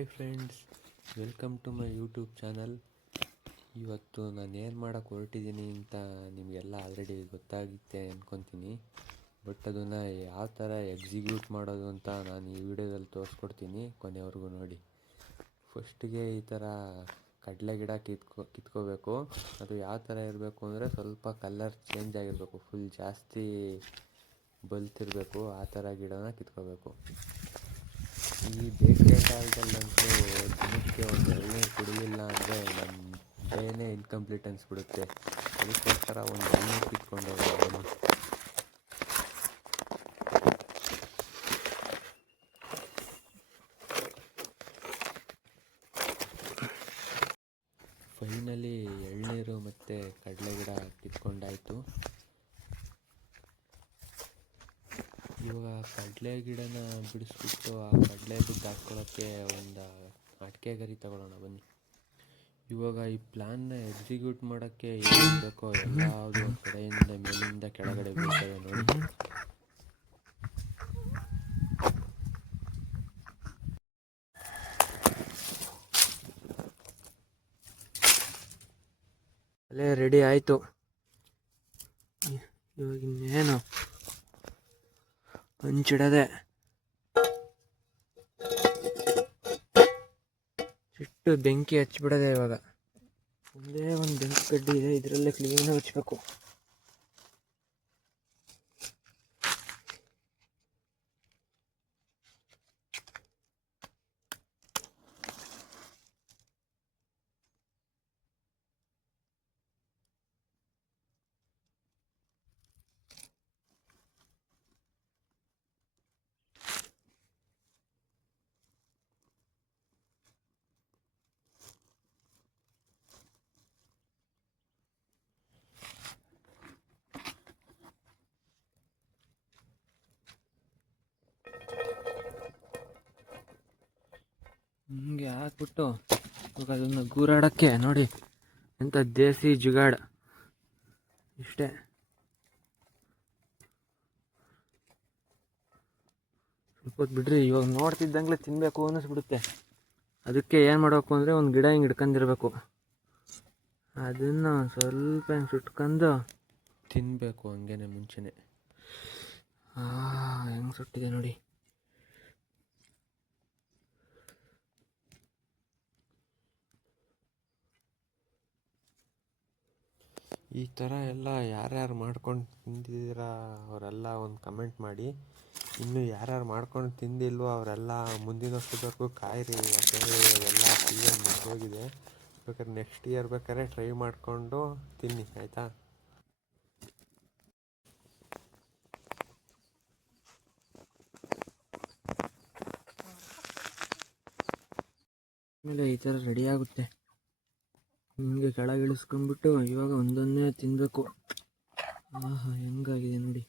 Hi friends, welcome to my YouTube channel. ಇವತ್ತು ನಾನು ಏನು ಮಾಡೋಕ್ಕೆ ಹೊರಟಿದ್ದೀನಿ ಅಂತ ನಿಮಗೆಲ್ಲ ಆಲ್ರೆಡಿ ಗೊತ್ತಾಗುತ್ತೆ ಅಂದ್ಕೊತೀನಿ. ಬಟ್ ಅದನ್ನು ಯಾವ ಥರ ಎಕ್ಸಿಕ್ಯೂಟ್ ಮಾಡೋದು ಅಂತ ನಾನು ಈ ವಿಡಿಯೋದಲ್ಲಿ ತೋರಿಸ್ಕೊಡ್ತೀನಿ, ಕೊನೆವರೆಗೂ ನೋಡಿ. ಫಸ್ಟಿಗೆ ಈ ಥರ ಕಡಲೆ ಗಿಡ ಕಿತ್ಕೋಬೇಕು. ಅದು ಯಾವ ಥರ ಇರಬೇಕು ಅಂದರೆ ಸ್ವಲ್ಪ ಕಲರ್ ಚೇಂಜ್ ಆಗಿರಬೇಕು, ಫುಲ್ ಜಾಸ್ತಿ ಬಲ್ತಿರಬೇಕು, ಆ ಥರ ಗಿಡನ ಕಿತ್ಕೋಬೇಕು. ಈ ಬೇಸಿಗೆ ಕಾಲದಲ್ಲಂತೂ ದಿನಕ್ಕೆ ಒಂದು ಎಳ್ನೀರು ಕುಡಿಲಿಲ್ಲ ಅಂದರೆ ನಮ್ಮ ಡೇನೇ ಇನ್ಕಂಪ್ಲೀಟ್ ಅನಿಸ್ಬಿಡುತ್ತೆ. ಅದಕ್ಕೋಸ್ಕರ ಒಂದು ಎಳ್ನೀರು ಕಿತ್ಕೊಂಡು ಹೋಗೋದು. ಫೈನಲಿ ಎಳ್ನೀರು ಮತ್ತು ಕಡಲೆ ಗಿಡ ಕಿತ್ಕೊಂಡಾಯಿತು. ಇವಾಗ ಕಡಲೆ ಗಿಡನ ಬಿಡಿಸ್ಬಿಟ್ಟು ಆ ಕಡಲೆ ದುಡ್ಡು ಹಾಕ್ಕೊಳ್ಳೋಕ್ಕೆ ಒಂದು ಅಡಿಕೆ ಗರಿ ತಗೊಳ್ಳೋಣ ಬನ್ನಿ. ಇವಾಗ ಈ ಪ್ಲ್ಯಾನ್ನ ಎಕ್ಸಿಕ್ಯೂಟ್ ಮಾಡೋಕ್ಕೆ ಏನು ಬೇಕೋ ಎಲ್ಲದು ಒಂದು ಕಡೆಯಿಂದ ಮೇಲಿಂದ ಕೆಳಗಡೆ ಬೀಳ್ತವೆ ನೋಡಿ. ಅಲ್ಲೇ ರೆಡಿ ಆಯಿತು. ಇವಾಗ ಇನ್ನೇನು ಹಂಚಿಡದೆ ಚಿಟ್ಟು ಬೆಂಕಿ ಹಚ್ಬಿಡದೆ. ಇವಾಗ ಒಂದೇ ಒಂದು ಬೆಂಕಿ ಕಡ್ಡಿ ಇದೆ, ಇದರಲ್ಲೇ ಕ್ಲೀನಾಗಿ ಹಚ್ಬೇಕು. ಹಿಂಗೆ ಹಾಕ್ಬಿಟ್ಟು ಇವಾಗ ಅದನ್ನು ಗೂರಾಡೋಕ್ಕೆ ನೋಡಿ ಎಂಥ ದೇಸಿ ಜುಗಾಡ್. ಇಷ್ಟೇ, ಸ್ವಲ್ಪ ಹೊತ್ತು ಬಿಡ್ರಿ. ಇವಾಗ ನೋಡ್ತಿದ್ದಂಗೆ ತಿನ್ನಬೇಕು ಅನ್ನಿಸ್ಬಿಡುತ್ತೆ. ಅದಕ್ಕೆ ಏನು ಮಾಡಬೇಕು ಅಂದರೆ ಒಂದು ಗಿಡ ಹಿಂಗೆ ಹಿಡ್ಕೊಂಡಿರ್ಬೇಕು, ಅದನ್ನು ಸ್ವಲ್ಪ ಹಿಂಗೆ ಸುಟ್ಕೊಂಡು ತಿನ್ನಬೇಕು ಹಂಗೇನೆ ಮುಂಚೆನೆ. ಹೆಂಗೆ ಸುಟ್ಟಿದೆ ನೋಡಿ. ಈ ಥರ ಎಲ್ಲ ಯಾರ್ಯಾರು ಮಾಡ್ಕೊಂಡು ತಿಂದಿದ್ದೀರಾ ಅವರೆಲ್ಲ ಒಂದು ಕಮೆಂಟ್ ಮಾಡಿ. ಇನ್ನು ಯಾರ್ಯಾರು ಮಾಡ್ಕೊಂಡು ತಿಂದಿಲ್ವೋ ಅವರೆಲ್ಲ ಮುಂದಿನ ವರ್ಷದವರೆಗೂ ಕಾಯಿರಿ, ಯಾಕೆಂದರೆ ಎಲ್ಲ ಸೀಸನ್ ಮುಗಿದೋಗಿದೆ. ಬೇಕಾದ್ರೆ ನೆಕ್ಸ್ಟ್ ಇಯರ್ ಬೇಕಾದ್ರೆ ಟ್ರೈ ಮಾಡಿಕೊಂಡು ತಿನ್ನಿ, ಆಯಿತಾ? ಆಮೇಲೆ ಈ ಥರ ರೆಡಿ ಆಗುತ್ತೆ. ಹಿಂಗೆ ಕೆಳಗೆ ಇಳಿಸ್ಕೊಂಡ್ಬಿಟ್ಟು ಇವಾಗ ಒಂದೊಂದೇ ತಿನ್ನಬೇಕು. ಹೆಂಗಾಗಿದೆ ನೋಡಿ.